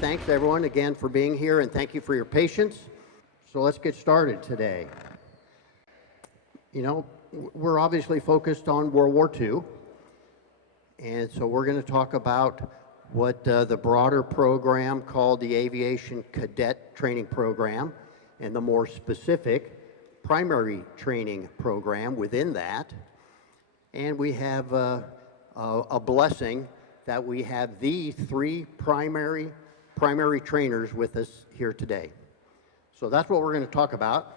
Thanks everyone again for being here, and thank you for your patience. So let's get started today. You know, we're obviously focused on World War II, and so we're going to talk about what the broader program called the Aviation Cadet Training Program, and the more specific primary training program within that. And we have a blessing that we have the three primary trainers with us here today. So that's what we're going to talk about.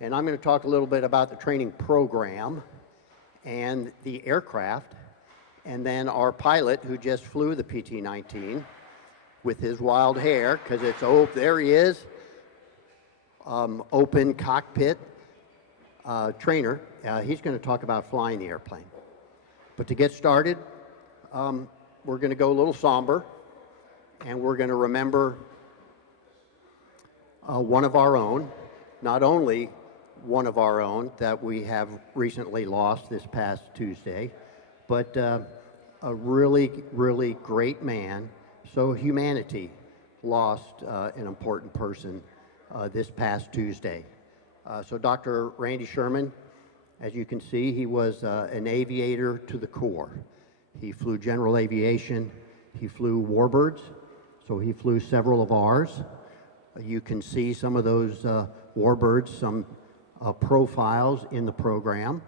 And I'm going to talk a little bit about the training program and the aircraft, and then our pilot who just flew the PT-19 with his wild hair, because it's, oh, there he is, open cockpit trainer. He's going to talk about flying the airplane. But to get started, we're going to go a little somber, and we're going to remember one of our own, not only one of our own that we have recently lost this past Tuesday, but a really, really great man. So humanity lost an important person this past Tuesday. So Dr. Randy Sherman, as you can see, he was an aviator to the core. He flew general aviation, he flew warbirds, so he flew several of ours. You can see some of those warbirds, some profiles in the program.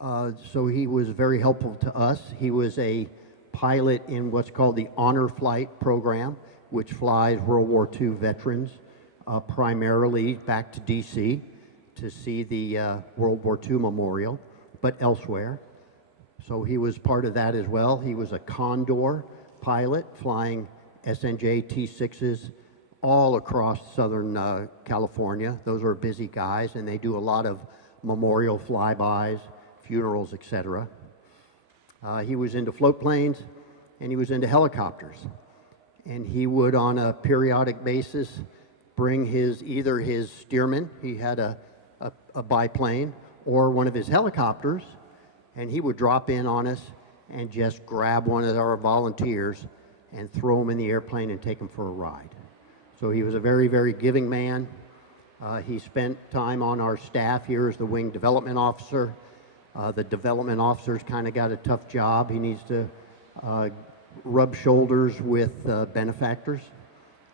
So he was very helpful to us. He was a pilot in what's called the Honor Flight program, which flies World War II veterans primarily back to DC to see the World War II memorial, but elsewhere. So he was part of that as well. He was a Condor pilot flying SNJ T6s all across Southern California. Those are busy guys, and they do a lot of memorial flybys, funerals, etc. He was into float planes, and he was into helicopters. And he would, on a periodic basis, bring either his Stearman, he had a biplane, or one of his helicopters, and he would drop in on us and just grab one of our volunteers and throw them in the airplane and take them for a ride. So he was a very, very giving man. He spent time on our staff here as the wing development officer. The development officer's kind of got a tough job. He needs to rub shoulders with benefactors,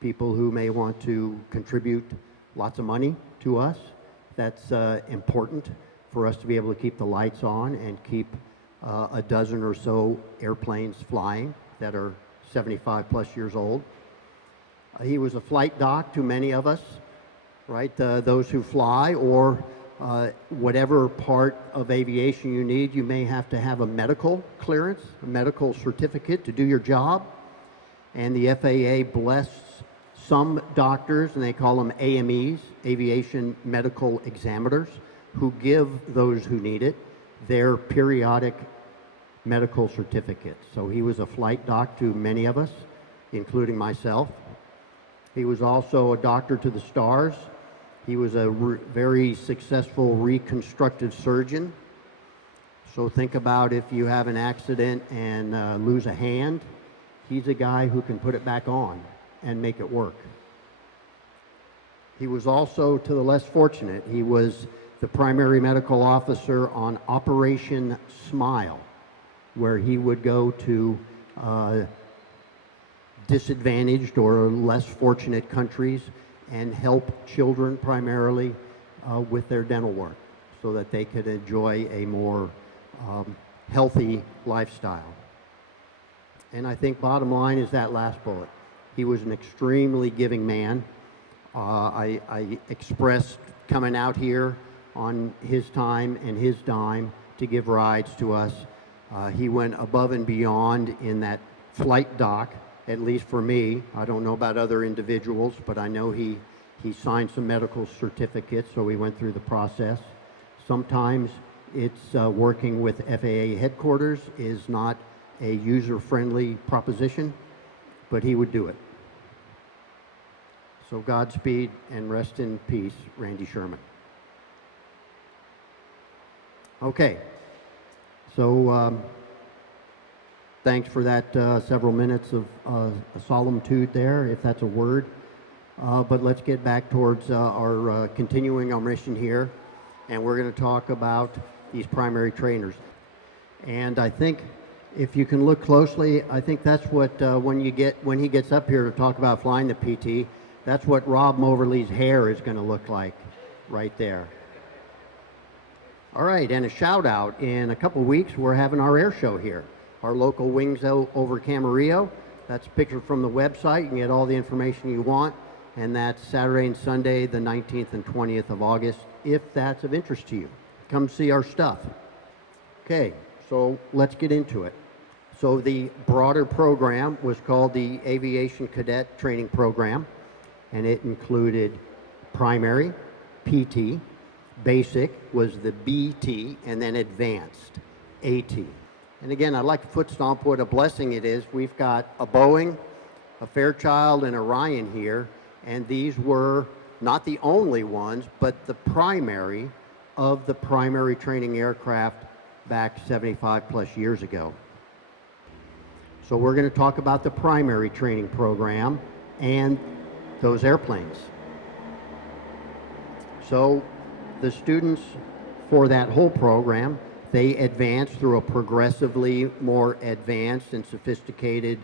people who may want to contribute lots of money to us. That's important for us to be able to keep the lights on and keep a dozen or so airplanes flying that are 75 plus years old. He was a flight doc to many of us, right? Those who fly, or whatever part of aviation you need, you may have to have a medical clearance, a medical certificate to do your job. And the FAA blessed some doctors, and they call them AMEs, Aviation Medical Examiners, who give those who need it their periodic medical certificates. So he was a flight doc to many of us, including myself. He was also a doctor to the stars. He was a very successful reconstructive surgeon. So think about if you have an accident and lose a hand, he's a guy who can put it back on and make it work. He was also, to the less fortunate, he was the primary medical officer on Operation Smile, where he would go to disadvantaged or less fortunate countries and help children primarily with their dental work so that they could enjoy a more healthy lifestyle. And I think bottom line is that last bullet. He was an extremely giving man. I expressed coming out here on his time and his dime to give rides to us. He went above and beyond in that flight doc, at least for me. I don't know about other individuals, but I know he signed some medical certificates, so we went through the process. Sometimes it's working with FAA headquarters is not a user-friendly proposition, but he would do it. So Godspeed and rest in peace, Randy Sherman. Okay, so thanks for that several minutes of solemnitude there, if that's a word. But let's get back towards our continuing our mission here, and we're going to talk about these primary trainers. And I think if you can look closely, I think that's what when he gets up here to talk about flying the PT, that's what Rob Moverley's hair is going to look like right there. All right, and a shout out, in a couple weeks we're having our air show here, our local wings over Camarillo. That's a picture from the website. You can get all the information you want, and that's Saturday and Sunday, the 19th and 20th of August, if that's of interest to you. Come see our stuff. Okay, so let's get into it. So the broader program was called the Aviation Cadet Training Program, and it included primary, PT, basic was the BT, and then advanced, AT. And again, I'd like to foot stomp what a blessing it is. We've got a Boeing, a Fairchild, and a Ryan here, and these were not the only ones, but the primary of the primary training aircraft back 75 plus years ago. So we're going to talk about the primary training program and those airplanes. So the students for that whole program, they advance through a progressively more advanced and sophisticated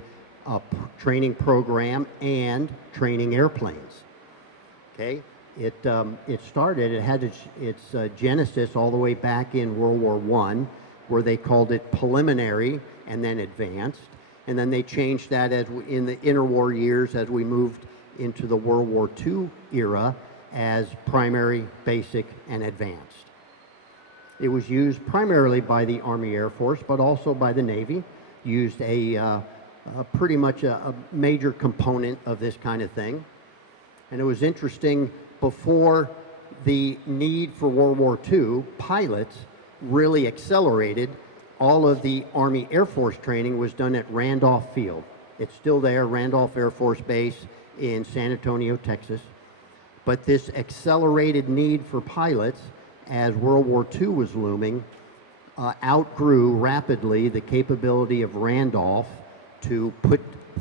training program and training airplanes. Okay, it had its genesis all the way back in World War I, where they called it preliminary and then advanced, and then they changed that in the interwar years as we moved into the World War II era as primary, basic, and advanced. It was used primarily by the Army Air Force, but also by the Navy. Used pretty much a major component of this kind of thing. And it was interesting, before the need for World War II, pilots really accelerated. All of the Army Air Force training was done at Randolph Field. It's still there, Randolph Air Force Base in San Antonio, Texas. But this accelerated need for pilots as World War II was looming outgrew rapidly the capability of Randolph to put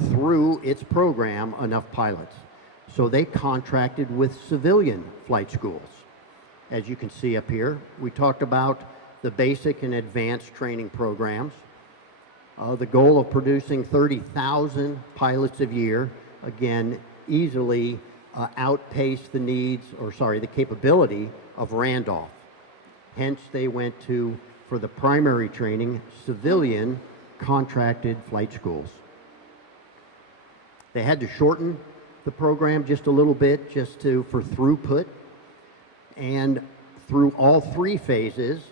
through its program enough pilots. So they contracted with civilian flight schools. As you can see up here, we talked about the basic and advanced training programs. The goal of producing 30,000 pilots a year, again, easily outpaced the capability of Randolph. Hence, they went to, for the primary training, civilian contracted flight schools. They had to shorten the program just a little bit for throughput, and through all three phases,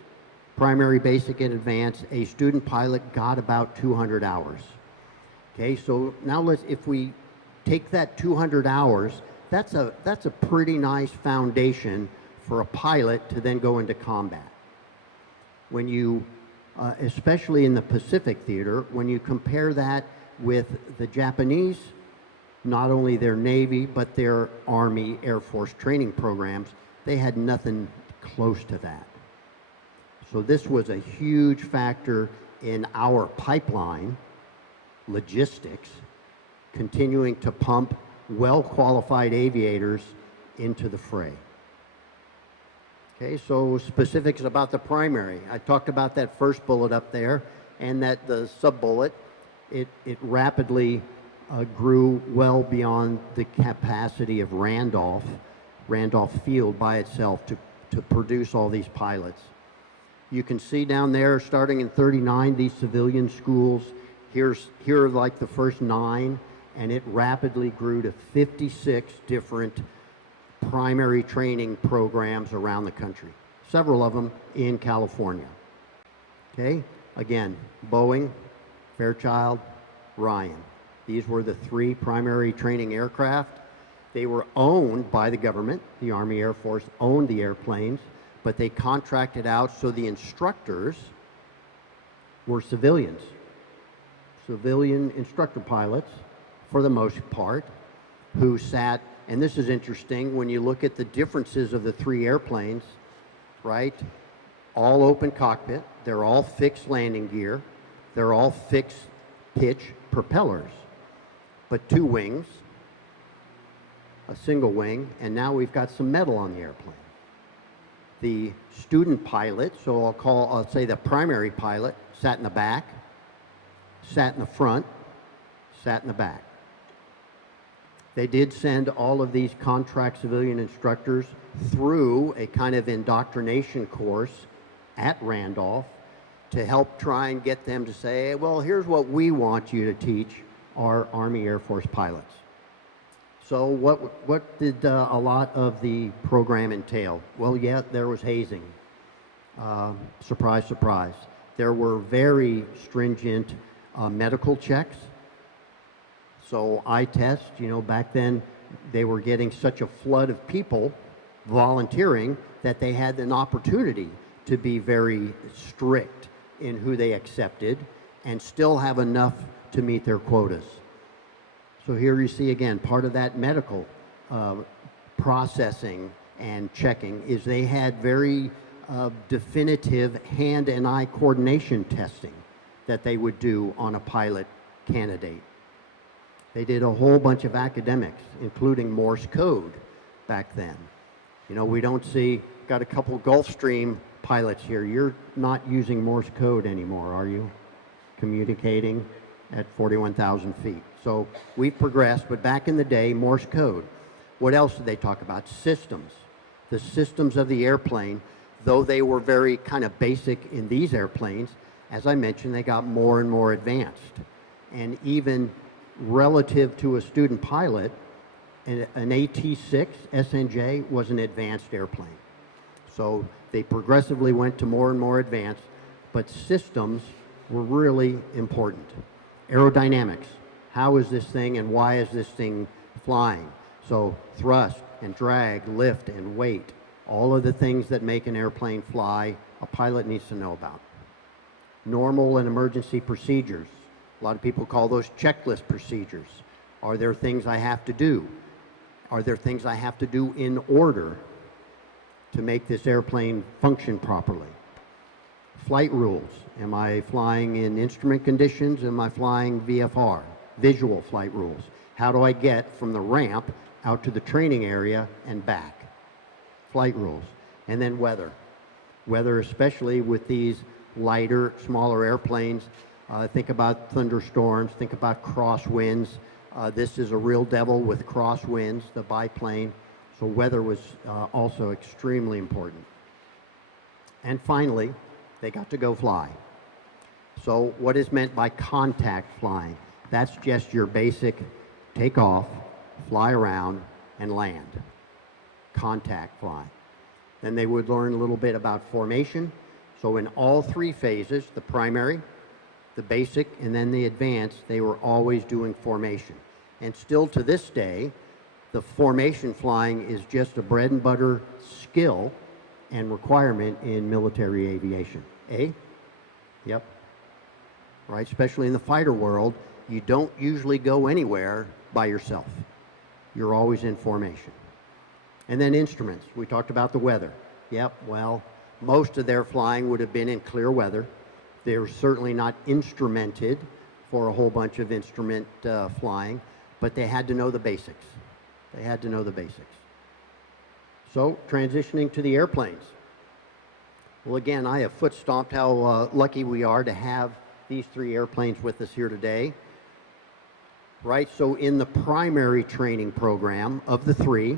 primary, basic, and advanced, a student pilot got about 200 hours. Okay, so now if we take that 200 hours, that's a pretty nice foundation for a pilot to then go into combat. When you, especially in the Pacific theater, when you compare that with the Japanese, not only their Navy, but their Army Air Force training programs, they had nothing close to that. So this was a huge factor in our pipeline, logistics, continuing to pump well-qualified aviators into the fray. Okay, so specifics about the primary. I talked about that first bullet up there, and that the sub-bullet, it rapidly grew well beyond the capacity of Randolph Field by itself to produce all these pilots. You can see down there, starting in '39, these civilian schools. Here are like the first 9, and it rapidly grew to 56 different primary training programs around the country, several of them in California. Okay, again, Boeing, Fairchild, Ryan. These were the 3 primary training aircraft. They were owned by the government. The Army Air Force owned the airplanes, but they contracted out, so the instructors were civilian instructor pilots for the most part, who sat, and this is interesting when you look at the differences of the 3 airplanes, right? all open cockpit, they're all fixed landing gear, they're all fixed pitch propellers, but 2 wings, a single wing, and now we've got some metal on the airplane. The student pilot, so I'll say the primary pilot, sat in the back, sat in the front, sat in the back. They did send all of these contract civilian instructors through a kind of indoctrination course at Randolph to help try and get them to say, well, here's what we want you to teach our Army Air Force pilots. So what did a lot of the program entail? Well, yeah, there was hazing. Surprise, surprise. There were very stringent medical checks. So eye test, you know, back then they were getting such a flood of people volunteering that they had an opportunity to be very strict in who they accepted and still have enough to meet their quotas. So here you see again, part of that medical processing and checking is they had very definitive hand and eye coordination testing that they would do on a pilot candidate. They did a whole bunch of academics, including Morse code back then. You know, we don't see, got a couple Gulfstream pilots here. You're not using Morse code anymore, are you? Communicating at 41,000 feet. So we've progressed, but back in the day, Morse code. What else did they talk about? Systems. The systems of the airplane, though they were very kind of basic in these airplanes, as I mentioned, they got more and more advanced. And even relative to a student pilot, an AT-6 SNJ was an advanced airplane. So they progressively went to more and more advanced, but systems were really important. Aerodynamics. How is this thing and why is this thing flying? So thrust and drag, lift and weight, all of the things that make an airplane fly, a pilot needs to know about. Normal and emergency procedures. A lot of people call those checklist procedures. Are there things I have to do? Are there things I have to do in order to make this airplane function properly? Flight rules. Am I flying in instrument conditions? Am I flying VFR? Visual flight rules. How do I get from the ramp out to the training area and back? Flight rules. And then weather. Weather, especially with these lighter, smaller airplanes. Think about thunderstorms, think about crosswinds. This is a real devil with crosswinds, the biplane. So weather was also extremely important. And finally, they got to go fly. So what is meant by contact flying? That's just your basic take off, fly around, and land. Contact flying. Then they would learn a little bit about formation. So in all 3 phases, the primary, the basic, and then the advanced, they were always doing formation. And still to this day, the formation flying is just a bread and butter skill and requirement in military aviation. Yep. Right, especially in the fighter world, you don't usually go anywhere by yourself. You're always in formation. And then instruments. We talked about the weather. Yep, well, most of their flying would have been in clear weather. They're certainly not instrumented for a whole bunch of instrument flying, but they had to know the basics. They had to know the basics. So, transitioning to the airplanes. Well, again, I have foot stomped how lucky we are to have these 3 airplanes with us here today. Right, so in the primary training program of the 3,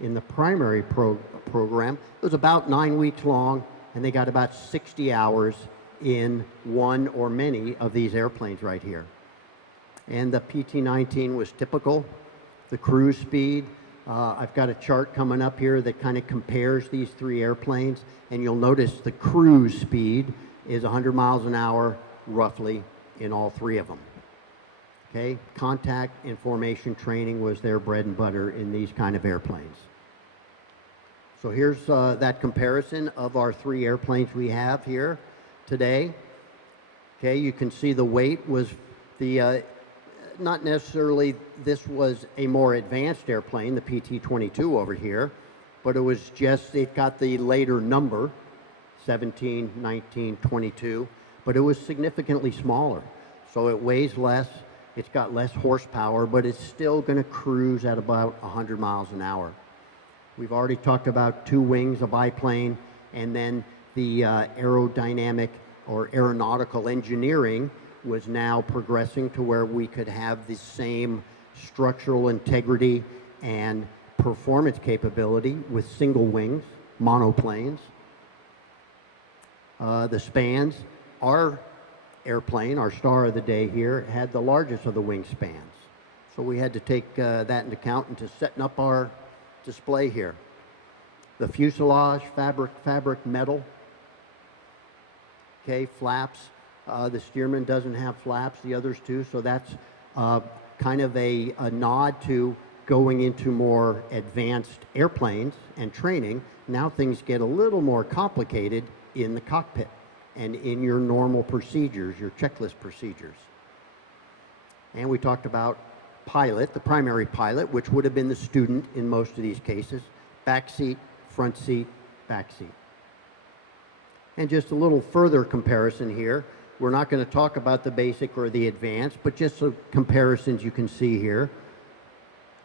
in the primary program, it was about 9 weeks long, and they got about 60 hours in one or many of these airplanes right here. And the PT-19 was typical. The cruise speed, I've got a chart coming up here that kind of compares these 3 airplanes, and you'll notice the cruise speed is 100 miles an hour roughly in all 3 of them. Okay, contact and formation training was their bread and butter in these kind of airplanes. So here's that comparison of our 3 airplanes we have here today. Okay, you can see the weight was the, not necessarily this was a more advanced airplane, the PT-22 over here, but it was just, it got the later number, 17, 19, 22, but it was significantly smaller. So it weighs less, it's got less horsepower, but it's still going to cruise at about 100 miles an hour. We've already talked about two wings, a biplane, and then the aerodynamic or aeronautical engineering was now progressing to where we could have the same structural integrity and performance capability with single wings, monoplanes. The spans, our airplane, our star of the day here, had the largest of the wing spans. So we had to take that into account into setting up our display here. The fuselage, fabric metal. Okay, flaps. The Stearman doesn't have flaps, the others do, so that's kind of a nod to going into more advanced airplanes and training. Now things get a little more complicated in the cockpit and in your normal procedures, your checklist procedures. And we talked about pilot, the primary pilot, which would have been the student in most of these cases. Back seat, front seat, back seat. And just a little further comparison here. We're not going to talk about the basic or the advanced, but just some comparisons you can see here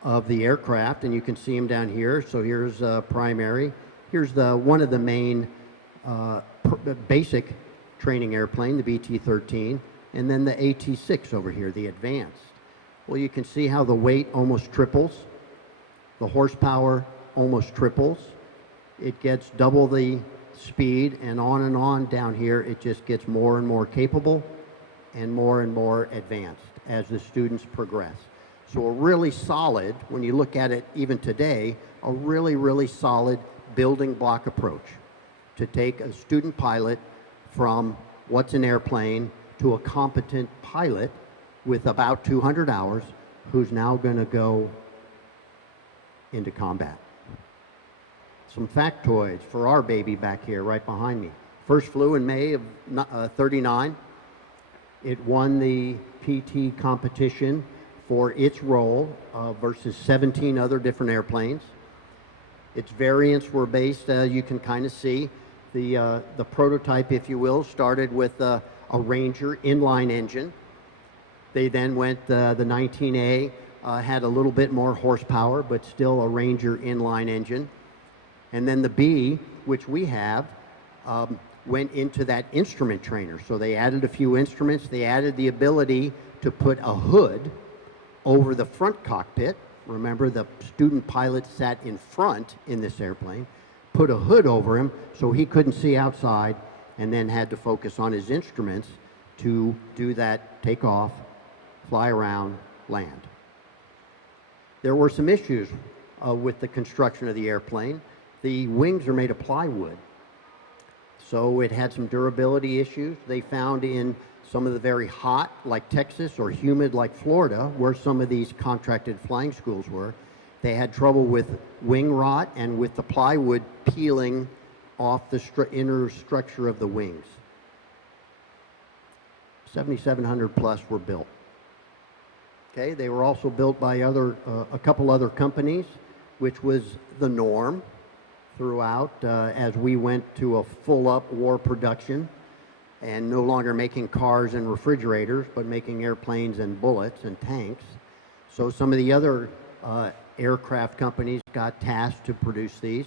of the aircraft, and you can see them down here. So here's primary. Here's one of the main basic training airplane, the PT-13, and then the AT-6 over here, the advanced. Well, you can see how the weight almost triples, the horsepower almost triples, it gets double the speed, and on down here it just gets more and more capable and more advanced as the students progress. So a really solid, when you look at it even today, a really solid building block approach to take a student pilot from what's an airplane to a competent pilot with about 200 hours who's now going to go into combat. Some factoids for our baby back here right behind me. First flew in May of 39. It won the PT competition for its role versus 17 other different airplanes. Its variants were based, you can kind of see, the prototype, if you will, started with a Ranger inline engine. They then went, the 19A had a little bit more horsepower, but still a Ranger inline engine. And then the B, which we have, went into that instrument trainer. So they added a few instruments. They added the ability to put a hood over the front cockpit. Remember, the student pilot sat in front in this airplane, put a hood over him so he couldn't see outside, and then had to focus on his instruments to do that takeoff, fly around, land. There were some issues with the construction of the airplane. The wings are made of plywood, so it had some durability issues. They found in some of the very hot, like Texas, or humid, like Florida, where some of these contracted flying schools were, they had trouble with wing rot and with the plywood peeling off the inner structure of the wings. 7,700 plus were built. Okay, they were also built by a couple other companies, which was the norm throughout as we went to a full-up war production and no longer making cars and refrigerators, but making airplanes and bullets and tanks. So some of the other aircraft companies got tasked to produce these.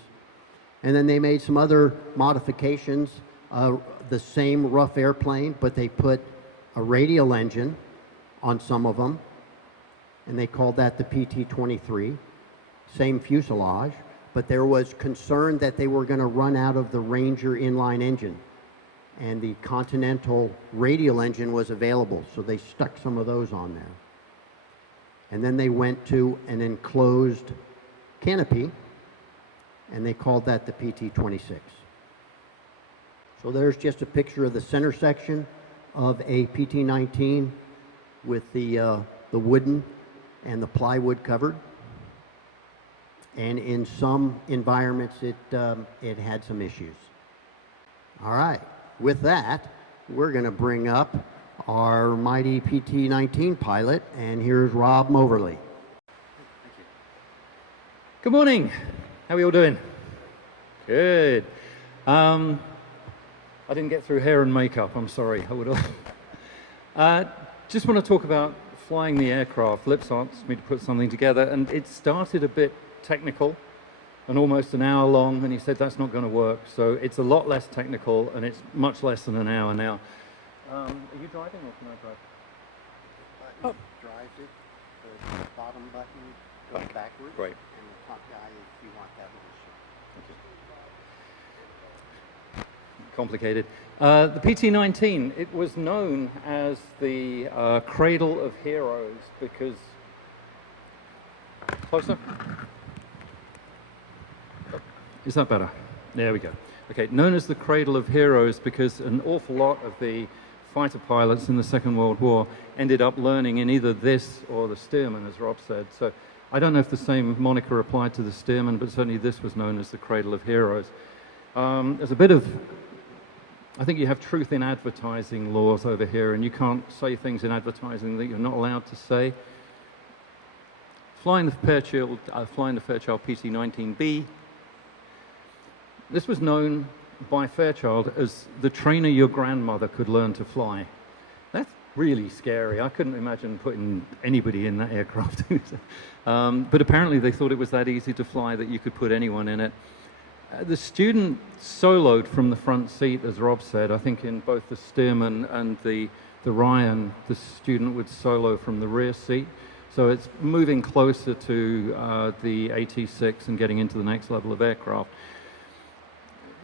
And then they made some other modifications, the same rough airplane, but they put a radial engine on some of them, and they called that the PT-23, same fuselage, but there was concern that they were going to run out of the Ranger inline engine, and the Continental radial engine was available, so they stuck some of those on there. And then they went to an enclosed canopy, and they called that the PT-26. So there's just a picture of the center section of a PT-19 with the wooden and the plywood covered. And in some environments, it had some issues. All right, with that, we're going to bring up our mighty PT-19 pilot, and here's Rob Moverley. Thank you. Good morning. How are we all doing? Good. I didn't get through hair and makeup, I'm sorry, I would have. Just want to talk about flying the aircraft. Lips asked me to put something together, and it started a bit technical and almost an hour long, and he said that's not going to work. So it's a lot less technical, and it's much less than an hour now. Are you driving, or can I drive? Button drives it. The bottom button goes backwards. Great. And the top guy, if you want that one. Complicated. The PT-19, it was known as the cradle of heroes because... Closer? Is that better? There we go. Okay, known as the cradle of heroes because an awful lot of the fighter pilots in the Second World War ended up learning in either this or the Stearman, as Rob said. So I don't know if the same moniker applied to the Stearman, but certainly this was known as the cradle of heroes. There's a bit of... I think you have truth in advertising laws over here, and you can't say things in advertising that you're not allowed to say. Flying the Fairchild PT-19B. This was known by Fairchild as the trainer your grandmother could learn to fly. That's really scary. I couldn't imagine putting anybody in that aircraft. But apparently they thought it was that easy to fly that you could put anyone in it. The student soloed from the front seat, as Rob said. I think in both the Stearman and the Ryan, the student would solo from the rear seat. So it's moving closer to the AT-6 and getting into the next level of aircraft.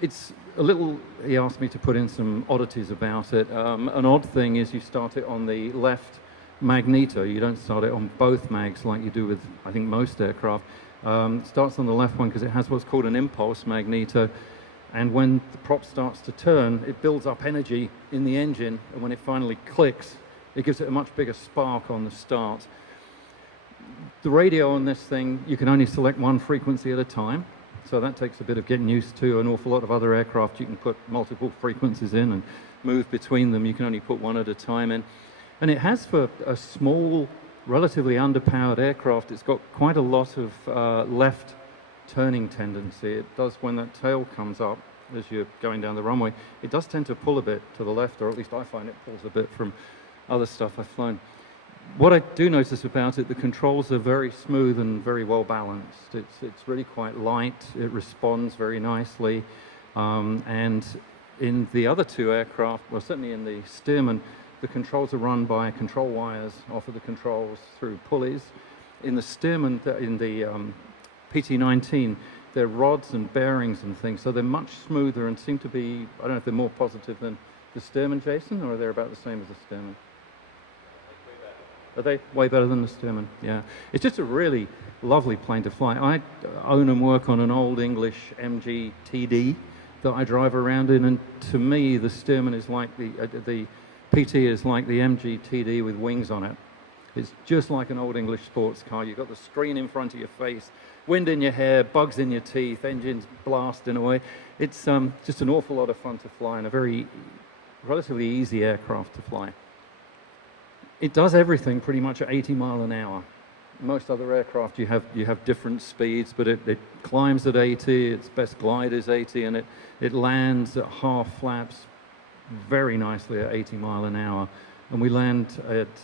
It's a little, he asked me to put in some oddities about it. An odd thing is you start it on the left magneto. You don't start it on both mags like you do with, I think, most aircraft. It starts on the left one because it has what's called an impulse magneto. And when the prop starts to turn, it builds up energy in the engine. And when it finally clicks, it gives it a much bigger spark on the start. The radio on this thing, you can only select one frequency at a time. So that takes a bit of getting used to. An awful lot of other aircraft, you can put multiple frequencies in and move between them. You can only put one at a time in. And it has, for a small, relatively underpowered aircraft, it's got quite a lot of left turning tendency. It does, when that tail comes up as you're going down the runway, it does tend to pull a bit to the left, or at least I find it pulls a bit from other stuff I've flown. What I do notice about it, the controls are very smooth and very well balanced. It's really quite light. It responds very nicely. And in the other two aircraft, well, certainly in the Stearman, the controls are run by control wires off of the controls through pulleys. In the Stearman, in the PT-19, they're rods and bearings and things, so they're much smoother and seem to be, I don't know if they're more positive than the Stearman, Jason, or they're about the same as the Stearman? Are they way better than the Stearman? Yeah. It's just a really lovely plane to fly. I own and work on an old English MG TD that I drive around in, and to me, the Stearman is like the PT is like the MG TD with wings on it. It's just like an old English sports car. You've got the screen in front of your face, wind in your hair, bugs in your teeth, engines blasting away. It's just an awful lot of fun to fly, and a very relatively easy aircraft to fly. It does everything pretty much at 80 miles an hour. Most other aircraft you have different speeds, but it climbs at 80, its best glide is 80, and it lands at half flaps very nicely at 80 miles an hour. And we land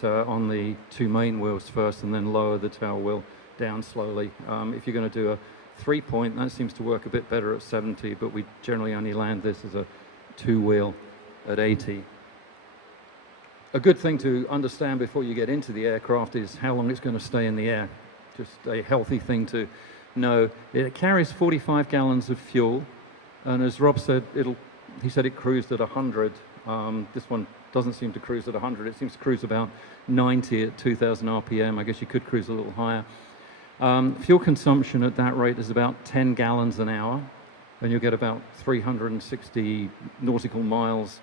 on the two main wheels first and then lower the tail wheel down slowly. If you're going to do a 3-point, that seems to work a bit better at 70, but we generally only land this as a two-wheel at 80. A good thing to understand before you get into the aircraft is how long it's going to stay in the air. Just a healthy thing to know. It carries 45 gallons of fuel, and as Rob said, he said it cruised at 100. This one doesn't seem to cruise at 100. It seems to cruise about 90 at 2,000 RPM. I guess you could cruise a little higher. Fuel consumption at that rate is about 10 gallons an hour, and you'll get about 360 nautical miles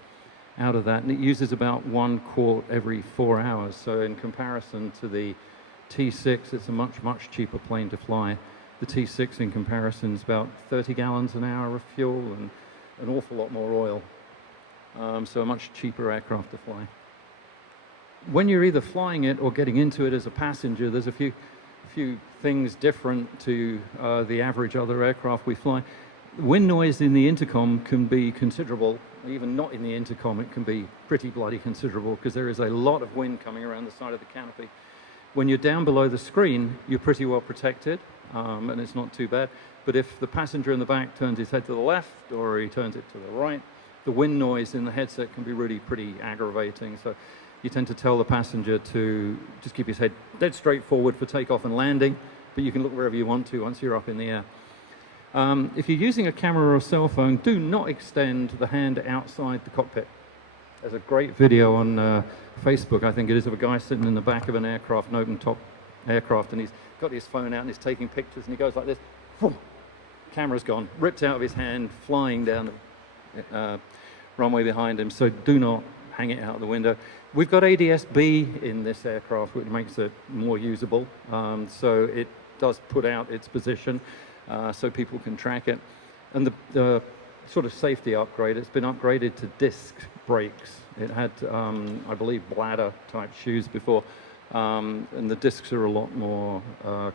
out of that, and it uses about 1 quart every 4 hours. So in comparison to the T6, it's a much cheaper plane to fly. The T6 in comparison is about 30 gallons an hour of fuel and an awful lot more oil. So a much cheaper aircraft to fly. When you're either flying it or getting into it as a passenger, there's a few things different to the average other aircraft we fly. Wind noise in the intercom can be considerable. Even not in the intercom, it can be pretty bloody considerable because there is a lot of wind coming around the side of the canopy. When you're down below the screen, you're pretty well protected, and it's not too bad. But if the passenger in the back turns his head to the left or he turns it to the right, the wind noise in the headset can be really pretty aggravating. So you tend to tell the passenger to just keep his head dead straight forward for takeoff and landing, but you can look wherever you want to once you're up in the air. If you're using a camera or a cell phone, do not extend the hand outside the cockpit. There's a great video on Facebook, I think it is, of a guy sitting in the back of an aircraft, an open-top aircraft, and he's got his phone out and he's taking pictures, and he goes like this. Whoom, camera's gone, ripped out of his hand, flying down the runway behind him. So do not hang it out the window. We've got ADS-B in this aircraft, which makes it more usable. So it does put out its position so people can track it. And the sort of safety upgrade, it's been upgraded to disc brakes. It had, I believe, bladder type shoes before. And the discs are a lot more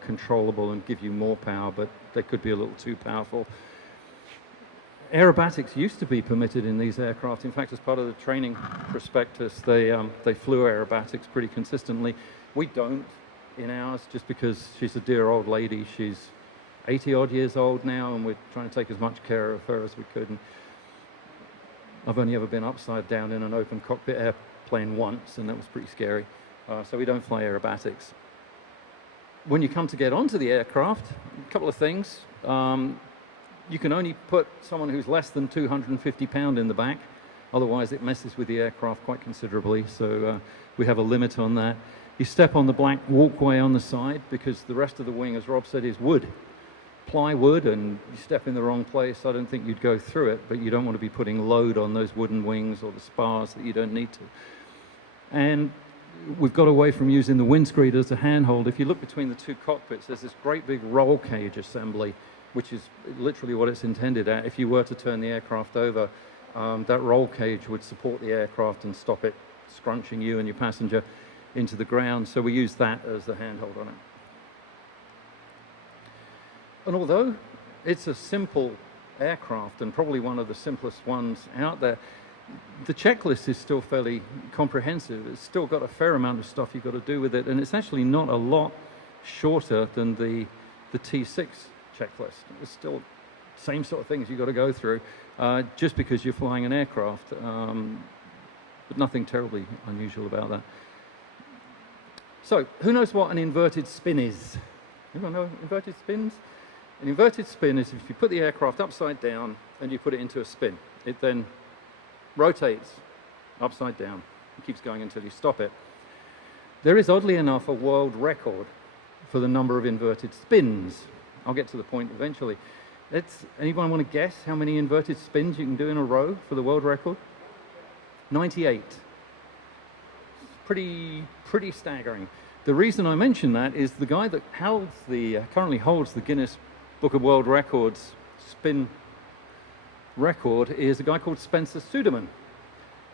controllable and give you more power, but they could be a little too powerful. Aerobatics used to be permitted in these aircraft. In fact, as part of the training prospectus, they flew aerobatics pretty consistently. We don't in ours, just because she's a dear old lady. She's 80-odd years old now, and we're trying to take as much care of her as we could. And I've only ever been upside down in an open cockpit airplane once, and that was pretty scary. So we don't fly aerobatics. When you come to get onto the aircraft, a couple of things. You can only put someone who's less than 250 pounds in the back. Otherwise, it messes with the aircraft quite considerably. So we have a limit on that. You step on the black walkway on the side because the rest of the wing, as Rob said, is wood. Plywood, and you step in the wrong place, I don't think you'd go through it, but you don't want to be putting load on those wooden wings or the spars that you don't need to. And we've got away from using the windscreen as a handhold. If you look between the two cockpits, there's this great big roll cage assembly, which is literally what it's intended at. If you were to turn the aircraft over, that roll cage would support the aircraft and stop it scrunching you and your passenger into the ground. So we use that as the handhold on it. And although it's a simple aircraft and probably one of the simplest ones out there, the checklist is still fairly comprehensive. It's still got a fair amount of stuff you've got to do with it, and it's actually not a lot shorter than the T6 checklist. It's still the same sort of things you've got to go through, just because you're flying an aircraft, but nothing terribly unusual about that. So, who knows what an inverted spin is? Anyone know inverted spins? An inverted spin is if you put the aircraft upside down and you put it into a spin. It then rotates upside down. It keeps going until you stop it. There is, oddly enough, a world record for the number of inverted spins. I'll get to the point eventually. Anyone want to guess how many inverted spins you can do in a row for the world record? 98. Pretty staggering. The reason I mention that is the guy that currently holds the Guinness Book of World Records spin record is a guy called Spencer Suderman.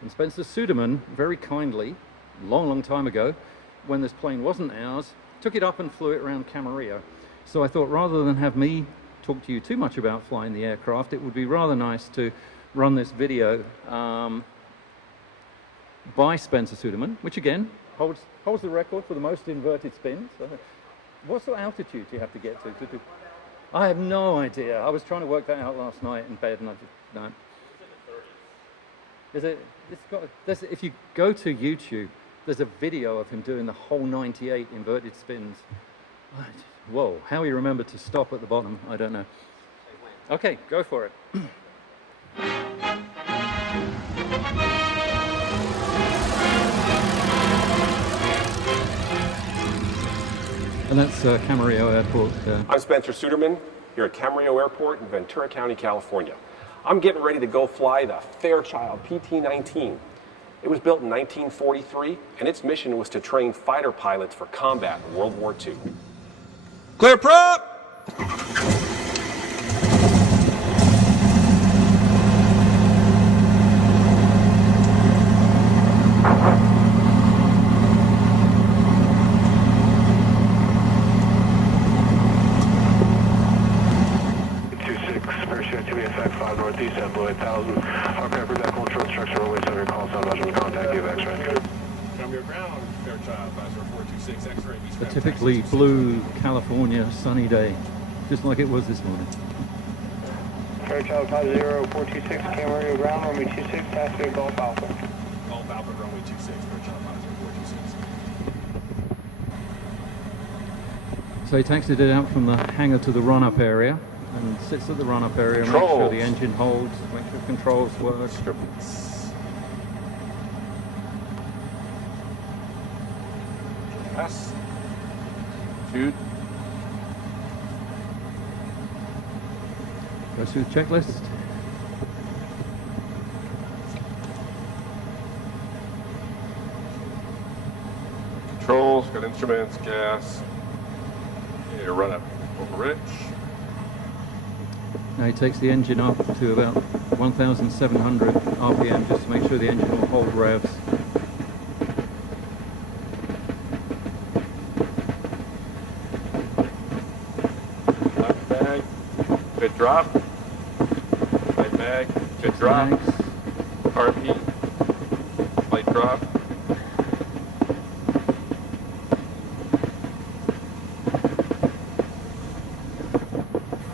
And Spencer Suderman, very kindly, long time ago, when this plane wasn't ours, took it up and flew it around Camarillo. So I thought, rather than have me talk to you too much about flying the aircraft, it would be rather nice to run this video by Spencer Suderman, which again holds the record for the most inverted spins. What sort of altitude do you have to get to do? I have no idea. I was trying to work that out last night in bed, and I just no. If you go to YouTube, there's a video of him doing the whole 98 inverted spins. Whoa! How he remembered to stop at the bottom, I don't know. Okay, go for it. And that's Camarillo Airport. I'm Spencer Suderman here at Camarillo Airport in Ventura County, California. I'm getting ready to go fly the Fairchild PT-19. It was built in 1943, and its mission was to train fighter pilots for combat in World War II. Clear prop! Appreciate to be in fact 5 Northeast, Blue 8000. Aircraft back on short structure, runway 7, call sign, measurement contact, give X-ray. Come your ground, Fairchild, Advisor 426, X-ray. A typically blue California sunny day, just like it was this morning. Fairchild 50426, Camarillo ground, runway 26, taxi Golf Alpha. Golf Alpha, runway 26, Fairchild, Advisor 426. So he taxied it out from the hangar to the run-up area and sits at the run-up area and makes sure the engine holds, make sure controls work. Yes. Shoot. Goes through the checklist. Controls, got instruments, gas. Yeah, run up over ridge. Now he takes the engine up to about 1,700 RPM just to make sure the engine will hold revs. Left bag, good drop. Right bag, good drop. Nice. RP, light drop.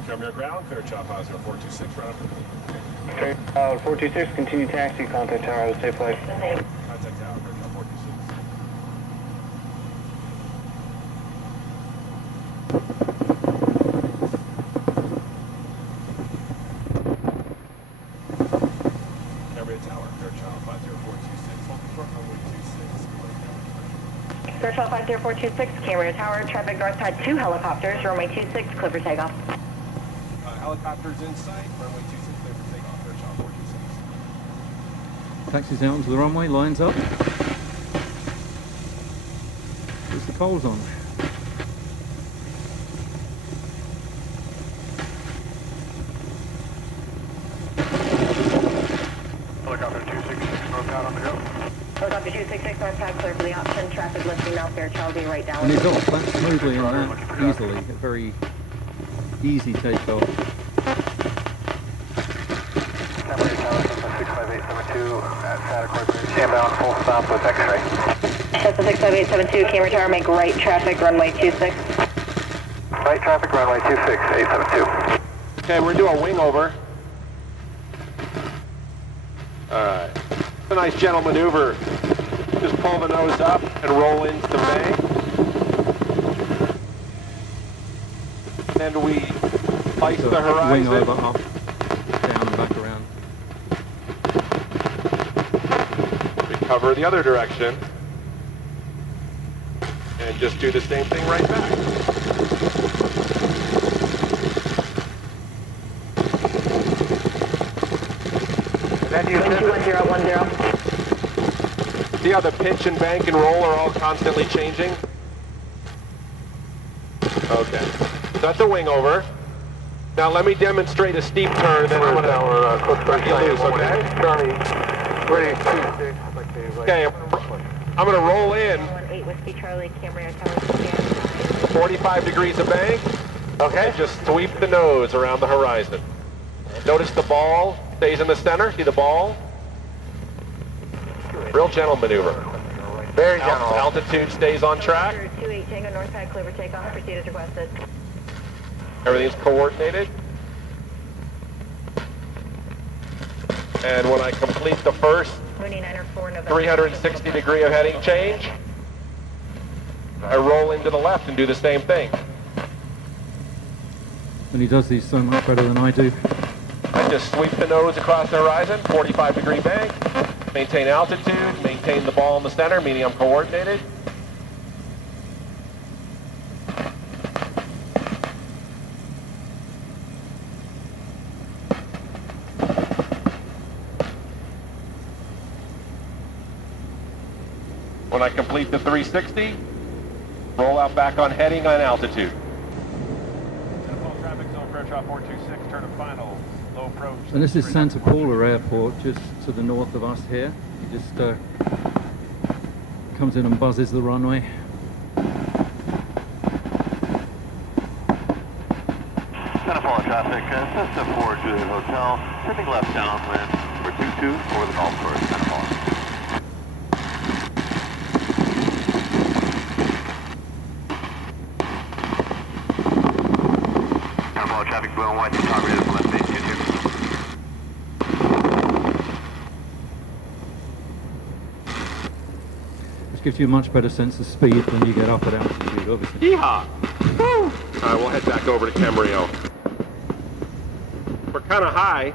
Come your ground, Fairchild 426, run up. Fairchild 426, continue taxi, contact tower, stay flight. Contact tower, Fairchild 426. Camarillo Tower, Fairchild 50426, hold short runway 26. Fairchild 50426, Camarillo Tower, traffic north side 2 helicopters, runway 26, clear for takeoff. Helicopters in sight, runway 26, clear for takeoff, Fairchild 426. Taxis out onto the runway, lines up. Puts the poles on. Helicopter 266, northbound on the go. Helicopter 266 northbound, clear for the option. Traffic listing now, Fairchild, be right down. And he's off that smoothly and that easily. A very easy takeoff. Camarillo Tower, 65872, at Factoids, inbound, full stop with X-ray. Cessna 65872, Camarillo Tower, make right traffic, runway 26. Right traffic, runway 26, 872. Okay, we're gonna do a wing over. Alright. It's a nice gentle maneuver. Just pull the nose up and roll into the bank. Then we ice So the horizon. wing over, up, down and back around. Recover the other direction. And just do the same thing right back. Wind 21010. See how the pitch and bank and roll are all constantly changing? Okay. So that's a wing over. Now let me demonstrate a steep turn, then I'm gonna get loose, okay? Charlie, ready, 26. Okay, I'm gonna roll in 8 Whiskey Charlie, Camarillo Tower, stand 45 degrees of bank. Okay. And just sweep the nose around the horizon. Notice the ball stays in the center. See the ball? Real gentle maneuver. Very gentle. Altitude stays on track. 28 Tango north side, clear for takeoff. Proceed as requested. Everything's coordinated. And when I complete the first Mooney 904 November. 360 degree of heading change, I roll into the left and do the same thing. And he does these so much better than I do. I just sweep the nose across the horizon, 45 degree bank, maintain altitude, maintain the ball in the center, meaning I'm coordinated. When I complete the 360, roll out back on heading on altitude. Traffic zone, Fairchild 426, turn to final, low approach. And this is Santa Paula Airport, just to the north of us here. He just comes in and buzzes the runway. Santa Paula traffic, Cessna 4 Juliet Hotel, turning left downwind for 22 for the golf course. Follow traffic blue and white to target is left base, get here. Which gives you a much better sense of speed when you get up at altitude, obviously. Yeehaw! Woo! All right, we'll head back over to Camarillo. We're kind of high.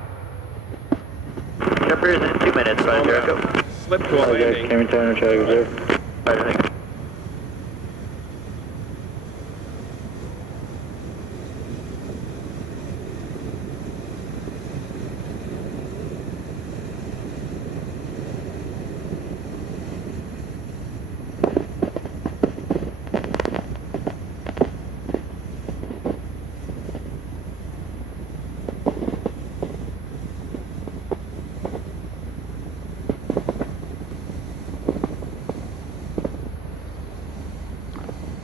Jumper is in 2 minutes, by Jericho. Slip to a landing. Came in time, traffic observed. Right, thanks.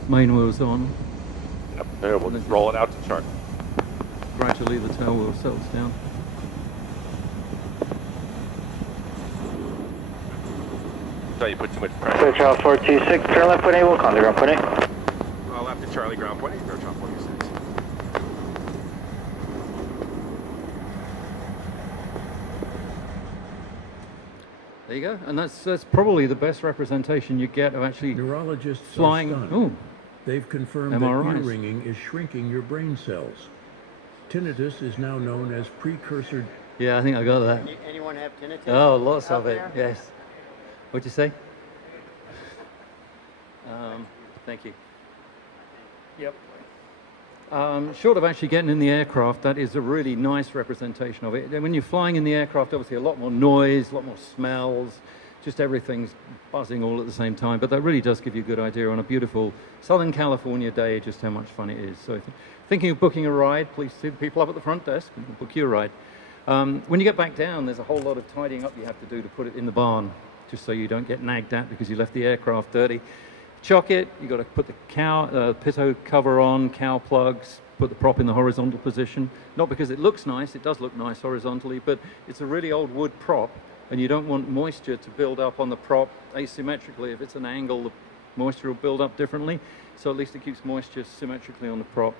Main wheel's on. Yep, there, we'll just roll it out to chart. Gradually the tail wheel settles down. So you put too much pressure. Clear Charles 426, turn left point 8, we'll call the ground point 8. Well, left to Charlie ground point, clear Charlie 46. There you go. And that's probably the best representation you get of actually Neurologists flying. are stunned. Ooh, They've confirmed MRIs. that ear ringing is shrinking your brain cells. Tinnitus is now known as precursor. yeah, I think I got that. Anyone have tinnitus? Oh, lots out of it, there? yes. What'd you say? Thank you. Yep. Short of actually getting in the aircraft, that is a really nice representation of it. When you're flying in the aircraft, obviously a lot more noise, a lot more smells, just everything's buzzing all at the same time. But that really does give you a good idea on a beautiful Southern California day just how much fun it is. So thinking of booking a ride, please see the people up at the front desk and we'll book you a ride. When you get back down, there's a whole lot of tidying up you have to do to put it in the barn, just so you don't get nagged at because you left the aircraft dirty. Chock it, you've got to put the pitot cover on, cow plugs, put the prop in the horizontal position. Not because it looks nice, it does look nice horizontally, but it's a really old wood prop, and you don't want moisture to build up on the prop asymmetrically. If it's an angle, the moisture will build up differently, so at least it keeps moisture symmetrically on the prop.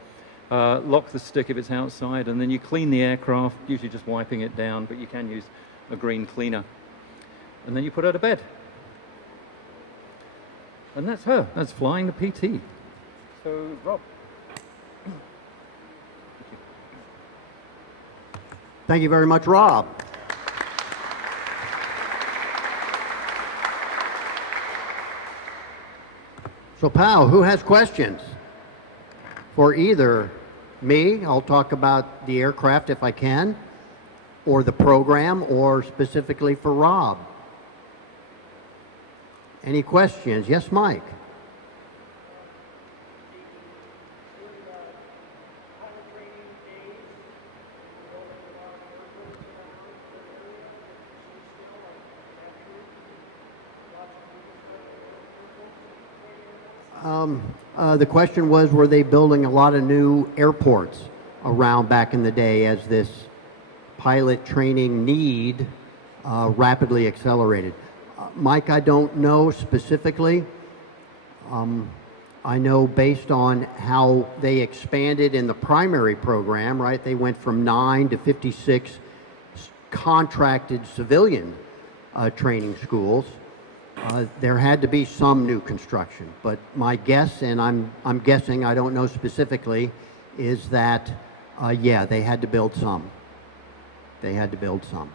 Lock the stick if it's outside, and then you clean the aircraft, usually just wiping it down, but you can use a green cleaner. And then you put her to bed. And that's her. That's flying the PT. So, Rob. Thank you very much, Rob. So, pal, who has questions? For either me, I'll talk about the aircraft if I can, or the program, or specifically for Rob. Any questions? Yes, Mike. The question was, were they building a lot of new airports around back in the day as this pilot training need rapidly accelerated? Mike, I don't know specifically. I know based on how they expanded in the primary program, right? They went from 9 to 56 contracted civilian training schools. There had to be some new construction, but my guess, and I'm guessing, I don't know specifically, is that yeah, they had to build some. They had to build some.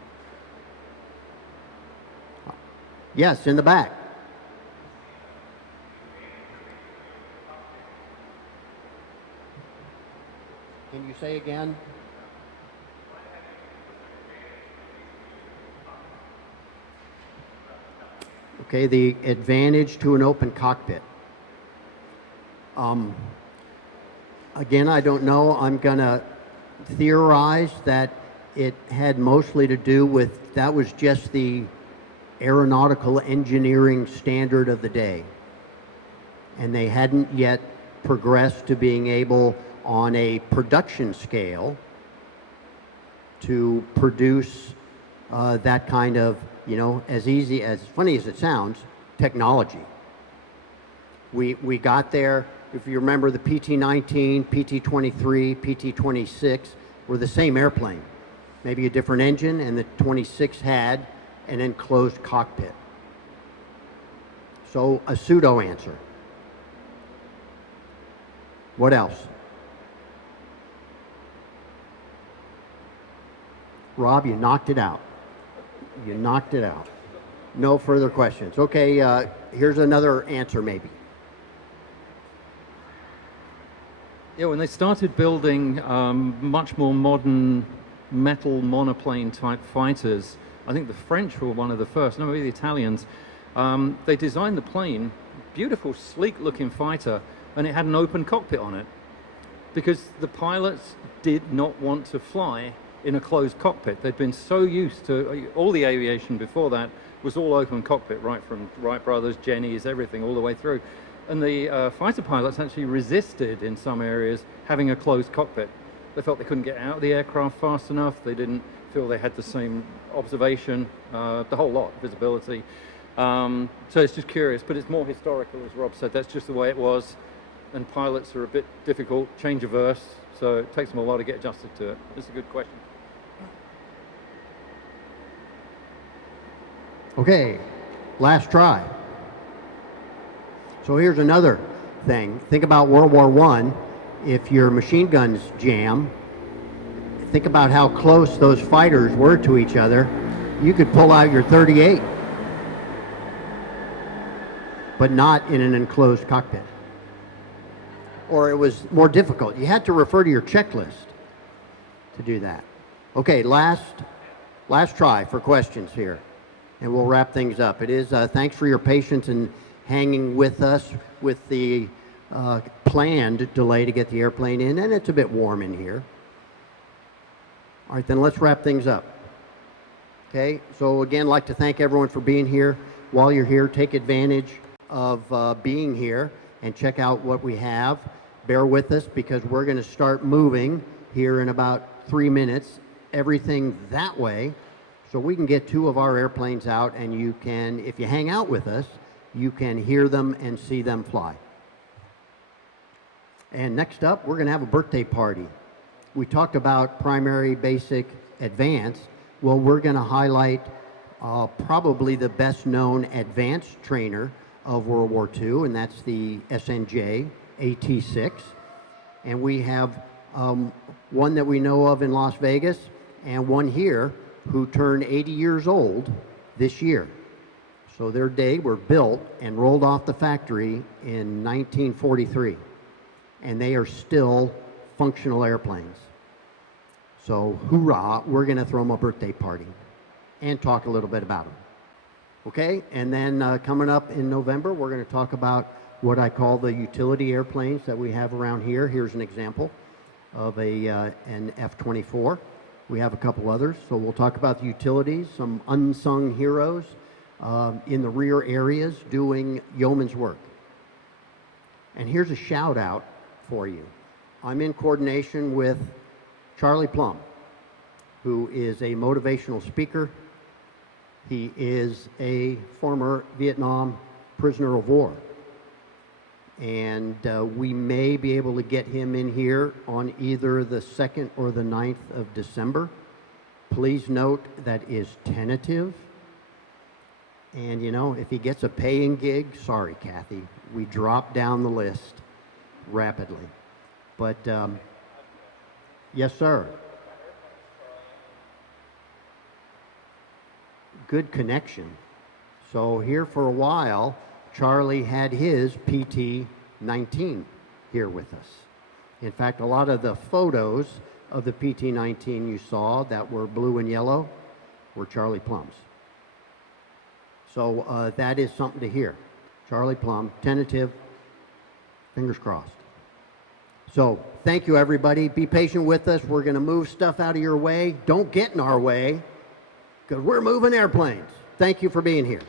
Yes, in the back. Can you say again? Okay, the advantage to an open cockpit. Again, I don't know. I'm going to theorize that it had mostly to do with, that was just the aeronautical engineering standard of the day. And they hadn't yet progressed to being able, on a production scale, to produce that kind of, as funny as it sounds, technology. We got there. If you remember, the PT-19, PT-23, PT-26 were the same airplane, maybe a different engine, and the 26 had an enclosed cockpit. So a pseudo answer. What else? Rob, you knocked it out. You knocked it out. No further questions. Okay, here's another answer maybe. Yeah, when they started building much more modern metal monoplane type fighters, I think the French were one of the first, no, maybe the Italians, they designed the plane, beautiful, sleek looking fighter, and it had an open cockpit on it because the pilots did not want to fly in a closed cockpit. They'd been so used to, all the aviation before that was all open cockpit, right from Wright Brothers, Jenny's, everything, all the way through. And the fighter pilots actually resisted in some areas having a closed cockpit. They felt they couldn't get out of the aircraft fast enough. They didn't feel they had the same observation, the whole lot, visibility. So it's just curious, but it's more historical, as Rob said. That's just the way it was. And pilots are a bit difficult, change averse, so it takes them a while to get adjusted to it. It's a good question. Okay, last try. So here's another thing. Think about World War I. If your machine guns jam, think about how close those fighters were to each other. You could pull out your .38, but not in an enclosed cockpit. Or it was more difficult. You had to refer to your checklist to do that. Okay, last try for questions here, and we'll wrap things up. It is thanks for your patience and hanging with us with the planned delay to get the airplane in, and it's a bit warm in here. All right, then let's wrap things up. Okay, so again, I'd like to thank everyone for being here. While you're here, take advantage of being here and check out what we have. Bear with us because we're going to start moving here in about 3 minutes, everything that way, so we can get 2 of our airplanes out, and you can, if you hang out with us, you can hear them and see them fly. And next up, we're going to have a birthday party. We talked about primary, basic, advanced. Well, we're going to highlight probably the best known advanced trainer of World War II, and that's the SNJ AT-6. And we have one that we know of in Las Vegas and one here who turned 80 years old this year. So their day were built and rolled off the factory in 1943. And they are still functional airplanes. So hoorah, we're going to throw them a birthday party and talk a little bit about them. Okay, and then coming up in November, we're going to talk about what I call the utility airplanes that we have around here. Here's an example of an F-24. We have a couple others, so we'll talk about the utilities, some unsung heroes in the rear areas doing yeoman's work. And here's a shout out for you. I'm in coordination with Charlie Plum, who is a motivational speaker. He is a former Vietnam prisoner of war. And we may be able to get him in here on either the 2nd or the 9th of December. Please note that is tentative. And you know, if he gets a paying gig, sorry, Kathy, we drop down the list rapidly. But yes, sir. Good connection. So here for a while, Charlie had his PT-19 here with us. In fact, a lot of the photos of the PT-19 you saw that were blue and yellow were Charlie Plum's. So that is something to hear. Charlie Plum, tentative, fingers crossed. So thank you, everybody. Be patient with us. We're going to move stuff out of your way. Don't get in our way, because we're moving airplanes. Thank you for being here.